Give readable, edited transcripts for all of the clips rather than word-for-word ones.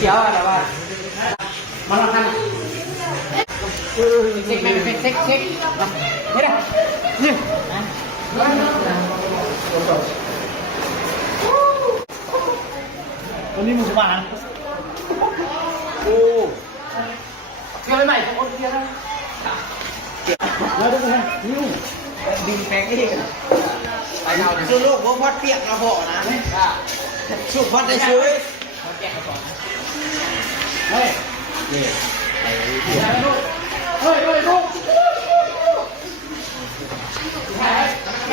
เขียวอะไรวะมาลองทำเช็คไม่เป็นเช็คนี่นะนี่ตัวนี้มึงสบายโอ้เกี่ยวใหม่ทุกคนเกี่ยวนะแล้วทุกคนนิ้วดินแปลงนี่ไปเอาสู้ลูกพวกพัดเปียกนะพ่อนะสู้พัดได้ช่วยเฮ้ยนี่เฮ้ยลูก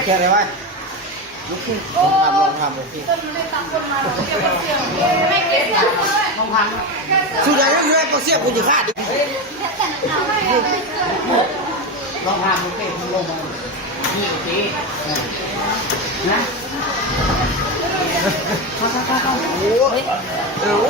แค่ไหนวะลูกขึ้นลองทำเลยพี่ไม่เก็บลองทำสุดท้ายก็คือตัวเสียบกูจะฆ่าดิลองทำดูสิลงมานี่โอเคนะโอ้โห